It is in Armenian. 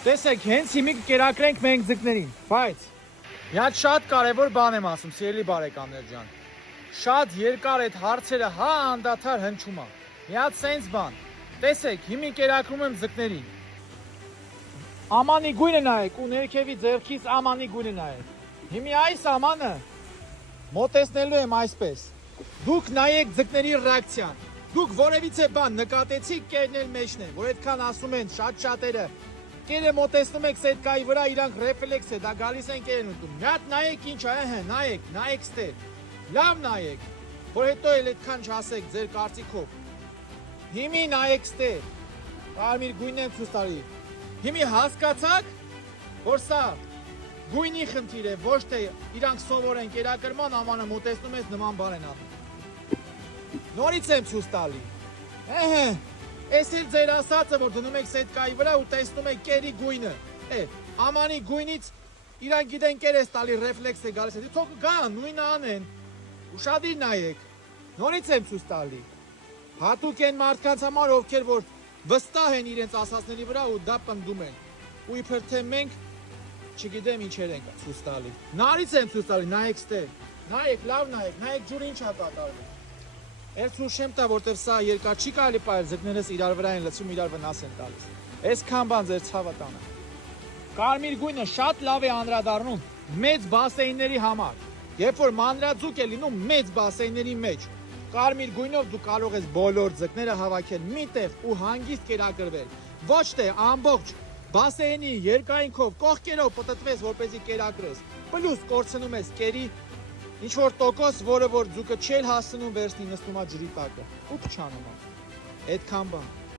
Տեսեք, հենց հիմի կերակրենք մենք ձկներին, բայց միած շատ կարևոր բան եմ ասում, սիրելի բարեկամներ ջան։ Շատ երկար այդ հարցերը անդադար հնչում է։ Միած սենց բան։ Տեսեք, հիմի կերակրում եմ ձկներին։ Ամանի գույնը նայեք ու ներքևի ձեռքից ամանի գույնը նայեք։ Հիմի այս ամանը մոտեցնելու եմ այսպես։ Դուք նայեք ձկների ռեակցիան։ Դուք որևիցե բան նկատեցիք կերնել մեջն են, որ այդքան ասում են շատ-շատերը։ Կերը մոտեցնում եք սետկայի վրա, իրանք ռեֆլեքս է, դա գալիս են կերեն ուտում։ Մի հատ նայեք ինչ է, նայեք ստեր։ Լավ նայեք, որ հետո էլ այդքան չասեք ձեր կարծիքով։ Հիմի նայեք ստեր։ Կարմիր գույնն եմ ցույց տալի։ Հիմի հասկացաք, որ սա գույնի խնդիր է, ոչ թե իրանք սովորեն կերակրման ամանը մոտեցնում ես նման բան են անում։ Նորից եմ ցույց տալի։ Այս էլ ձեր ասածը, որ դնում եք սետկայի վրա ու տեսնում եք կերի գույնը։ Ամանի գույնից իրանք գիտեն կեր ես տալի, ռեֆլեքս է գալիս, թող գան, նույնը անեն, ուշադիր նայեք, նորից եմ ցույց տալի։ Հատուկ են մարդկանց համար, ովքեր որ վստահ են իրենց ասածների վրա ու դա պնդում են։ Ու իբր թե մենք չգիտեմ ինչեր ենք ցույց տալի։ Նորից եմ ցույց տալի, նայեք ստեր։ Նայեք, լավ նայեք ջուրը ինչ է կատարվում։ Երբ ուշեմ տա, որտեվ սա երկար չի կարելի պայել, ձկներս իրար վրա են լցում, իրար վնաս են տալիս։ Այսքան բան ձեր ցավը տանը։ Կարմիր գույնը շատ լավ է անդրադառնում մեծ բասեյնների համար։ Երբ որ մանրաձուկ է լինում մեծ բասեյնների մեջ, կարմիր գույնով դու կարող ես բոլոր ձկները հավաքել միտեղ ու հանգիստ կերակրվել։ Ոչ թե ամբողջ բասեյնի երկայնքով կողքերով պտտվես, որպեսզի կերակրես։ Պլյուս կորցնում ես կերի ինչ որ տոկոս, որը որ ձուկը չել հասնում վերցնի նստում ա ջրի տակը։ Ու փչանում ա։ Այդքան բան։